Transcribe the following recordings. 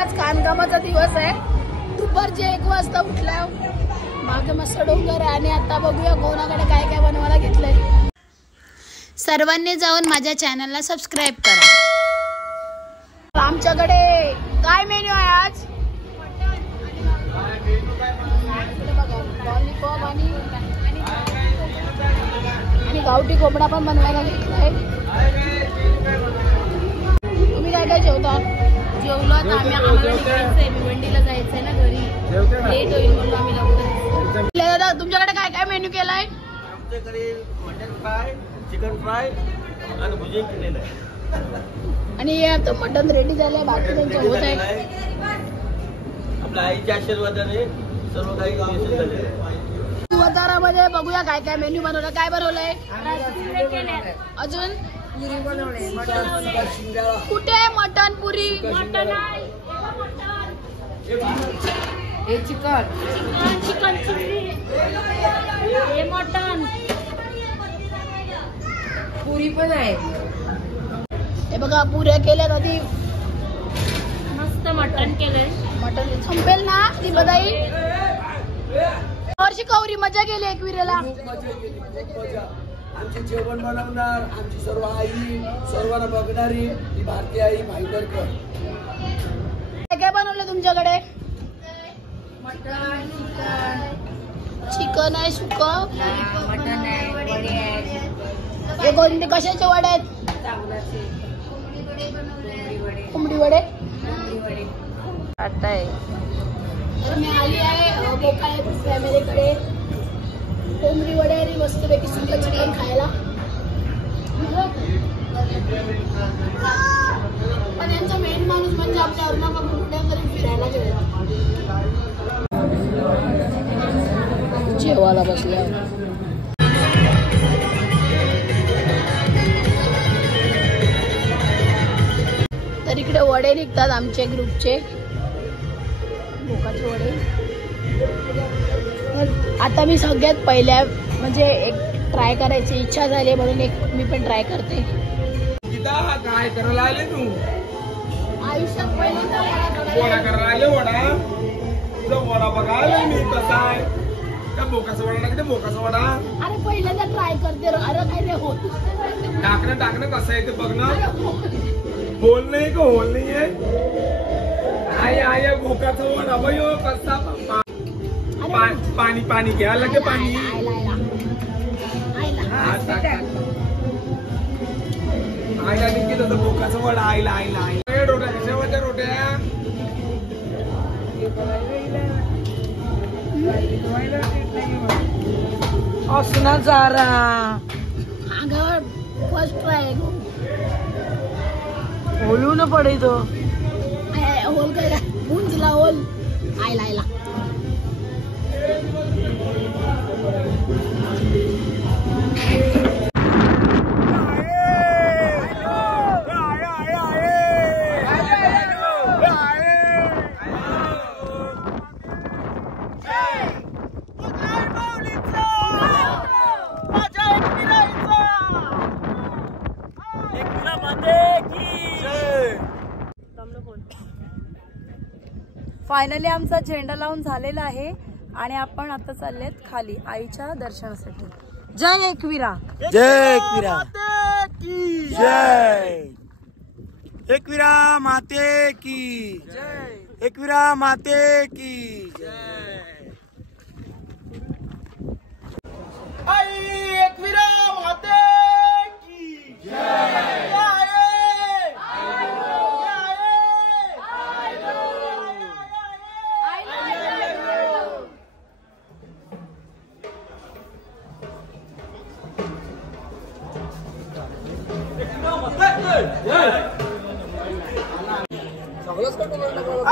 आज खाणकामाचा दिवस आहे. दुपारचे 1 वाजता उठल्या. मागे मस्त डोंगर आहे आणि आता बघूया कोणाकडे काय काय बनवायला घेतलंय. सर्वांनी जाऊन माझ्या चॅनलला सबस्क्राईब करा. आमच्याकडे काय मेन्यू आहे आज? लॉलीपॉप आणि गावठी कोंबडा पण बनवायला घेतलाय. तुम्ही काय काय जेवता? जेवलो आता आम्ही. आम्हाला भिवंडीला जायचंय ना घरी, लेट होईल म्हणून आम्ही लवकर. दादा तुमच्याकडे काय काय मेन्यू केलाय? आमच्याकडे मटन फ्राय, चिकन फ्राय आणि भुजिया केलेलं आहे. आणि आता मटन रेडी झालंय, बाकी त्यांचं होत आहे. आपल्या आईच्या आशीर्वादाने सर्व काही व्यवस्थित झाले. वतारामध्ये बघूया काय काय मेन्यू बनवलं. काय बनवलंय अजून? पुरी बनवले. कुठे मटन पुरी? हे चिकन चिल्ली, हे मटन, पुरी पण आहे. हे बघा पुऱ्या केल्यात. आधी मस्त मटन केलंय. मटन संपेल ना ती बदाई. वर्षी कवरी मजा गेली एकविरेला. आमचे जेवण बनवणार आमची सर्व आई, सर्वांना बघणारी ती भारतीय आई भाईंदरकर. काय काय बनवलं तुमच्याकडे? मटन, चिकन आहे, सुक मटन आहे, वडे आहेत. हे कोणते कशाचे वडे आहेत? चावलाचे कोंबडी वडे. आता आहे. तर मी आली आहे बोकाळे फॅमिलीकडे. कोंबडी वडे आणि मस्तपैकी सुकं चिकन खायला. पण यांचा मेन माणूस म्हणजे आमच्या अरुणाबाबू कुठेतरी फिरायला गेले. जेवायला बसल्या. तर इकडे वडे निघतात आमचे ग्रुपचे, भोकाचे वडे. आता मी सगळ्यात पहिल्या म्हणजे एक ट्राय करायची इच्छा झाली म्हणून एक मी पण ट्राय करते. काय करायला आले तू? आयुष्यात पहिल्यांदा वडा करायला आले. वडा तुझा वडा बघायला मी कसा आहे का? बोकाचा वडा लागते, बोकाचा वडा. अरे पहिल्यांदा ट्राय करते. अरे काय रे होत. टाकणं कसं आहे ते बघ ना. होल नाही का? होल नाही आहे. आय बोकाचा वडा बयो कसा. पाणी पाणी घ्या लगे पाणी. आईला देखील होतं बोकाचा वडा. आईला रोट्या कशा होत्या रोट्या? असना जारा फर्स्ट ट्राय बोलू न पडे तो होल काय उंचला होल. आयला फायनली आमचा झेंडा लावून झालेला आहे आणि आपण आता चाललेत खाली आईच्या दर्शनासाठी. जय एकविरा. जय एकविरा जय. एकविरा माते की जय. एकविरा माते की जय. आई एकविरा माते की जय.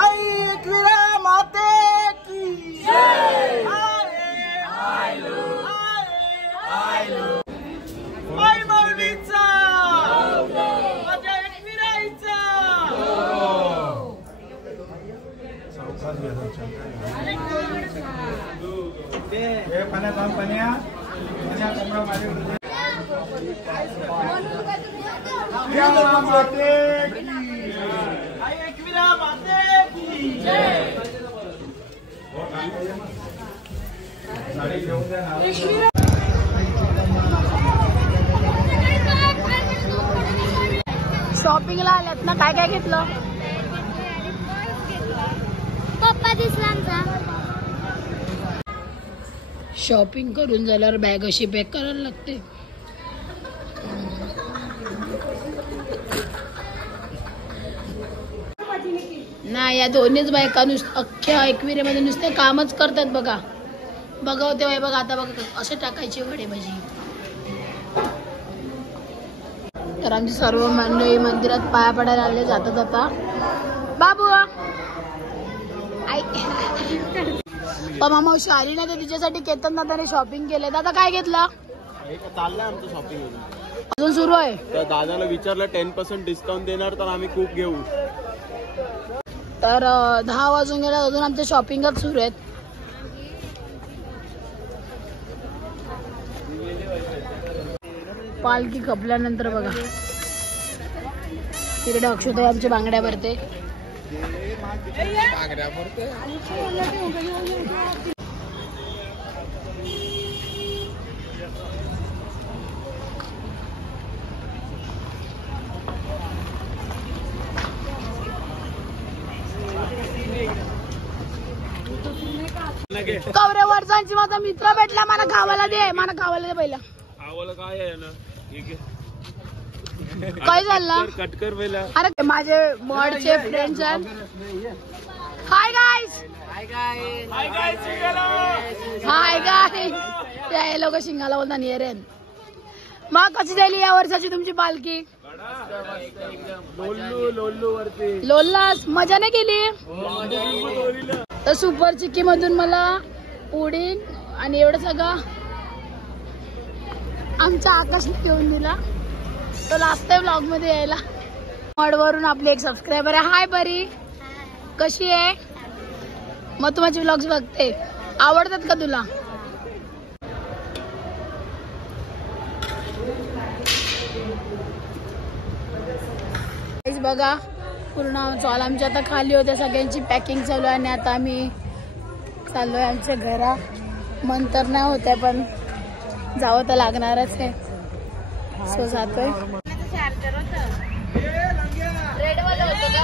आई एकविरा माते की जय. आई माऊलीचा माझ्या एकविराईचा. पाण्यात पाण्या माते की. आई एकविरा माते की शॉपिंगला आल्यात ना, काय काय घेतलं? पप्पा दिसला. शॉपिंग करून झाल्यावर बॅग अशी पॅक करायला लागते. नाही, या दोन्हीच बायका अख्ख्या एकविरेमध्ये नुसते कामच करतात बघा. बघा तेव्हा बघा, आता बघा असे टाकायची वडे भाजी. तर आमची सर्व मंडळी मंदिरात पाया पडायला आले जाता जाता. बाबू मावशी आली ना, तर तिच्यासाठी केतन दादाने शॉपिंग केले. दादा काय घेतलं? चाललंय आमचं शॉपिंग अजून सुरू आहे. तर दादाला विचारलं 10% डिस्काउंट देणार तर आम्ही खूप घेऊ. तर 10 वाजून गेल्या, अजून आमच्या शॉपिंगच सुरू आहेत. पालखी खपल्यानंतर बघा तिकडे अक्षताई आमच्या बांगड्या भरते. कवरे वर्षांची माझा मित्र भेटला, मला खावायला दे पहिला. काय आहे ना, काय झालं? कटकर पहिला. अरे माझे बर्डचे फ्रेंड्स आहेत. Hi guys, hi guys. हे लोक शिंगाला बोलता नियरेन. मग कशी झाली या वर्षाची तुमची पालखी? लोल्लास, मजा नाही केली? तर सुपर चिक्की मधून मला पुडिंग आणि एवढं सगळं आमच्या आकाशने घेऊन दिला. तो लास्ट टाइम व्लॉग मध्ये यायला. मडवरून आपली एक सबस्क्रायबर आहे. हाय परी, कशी आहे? मग तू माझे व्लॉग्स बघते, आवडतात का तुला? बघा पूर्ण चॉल आमची आता खाली होत्या, सगळ्यांची पॅकिंग चालू आहे. आणि आता आम्ही चाललोय आमच्या घरा. मन तर नाही होत्या, पण जावं तर लागणारच आहे. सो जातोय. रेड वाला होतं का?